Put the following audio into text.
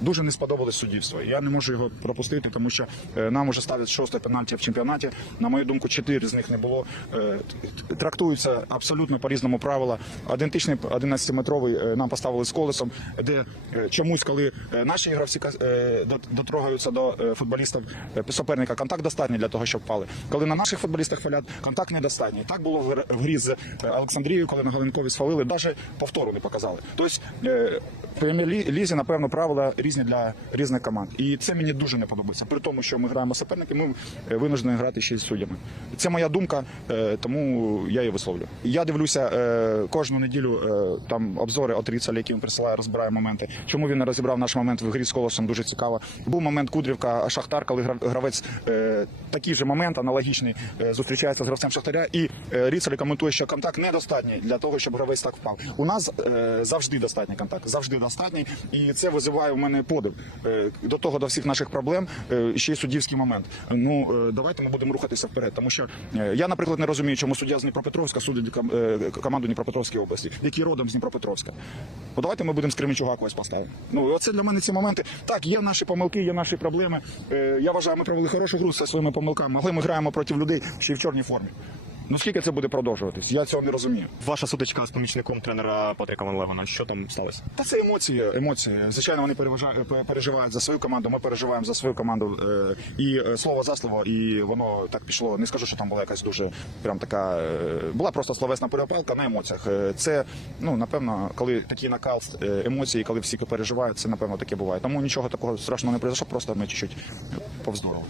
Дуже не сподобалось суддівство. Я не можу його пропустити, тому що е, нам уже ставлять шосте пенальті в чемпіонаті. На мою думку, чотири з них не було. Е, Трактуються абсолютно по різному правила. Ідентичний 11-метровий е, нам поставили з колесом, де чомусь, коли наші гравці дотрогаються до футболістів суперника, контакт достатній для того, щоб пали. Коли на наших футболістах фалять, контакт недостатній. Так було в гр- грі з Олександрією, коли на Галенкові сфалили, навіть повтору не показали. Тобто прем'єр-лізі, напевно, правила різні для різних команд. І це мені дуже не подобається. При тому, що ми граємо суперники, ми е, винуждені грати ще й з суддями. Це моя думка, е, тому я її висловлю. Я дивлюся е, кожну неділю там обзори от Ріцаля, які він присилає, розбирає моменти. Чому він не розібрав наш момент в грі з колосом? Дуже цікаво. Був момент Кудрівка Шахтар, коли гра- гравець такий же момент, аналогічний, зустрічається з гравцем Шахтаря, і Ріцаль коментує, що контакт недостатній для того, щоб гравець так впав. У нас завжди достатній контакт, завжди достатній, і це визиває у мене подив. Е, до того до всіх наших проблем е, ще й суддівський момент. Ну е, давайте ми будемо рухатися вперед, тому що я, наприклад, не розумію, чому суддя з Дніпропетровська судить команду Дніпропетровської області, які родом з Дніпропетровська. Ну давайте ми будемо з Кременчуга когось поставити. Ну оце для мене ці моменти. Так, є наші помилки, є наші проблеми. Я вважаю, ми провели хорошу гру зі своїми помилками, але ми граємо проти людей ще й в чорній формі. Ну скільки це буде продовжуватись? Я цього не розумію. Ваша сутичка з помічником тренера Патріка Ван Левена. Що там сталося? Та це емоції, емоції. Звичайно, вони переважають, переживають за свою команду. Ми переживаємо за свою команду. Е, І е, слово за слово, і воно так пішло. Не скажу, що там була якась дуже прям така. е, Була просто словесна перепалка на емоціях. Е, Це ну напевно, коли такий накал е, емоцій, коли всі переживають, це напевно таке буває. Тому нічого такого страшного не произошло, просто ми чуть-чуть повздорили.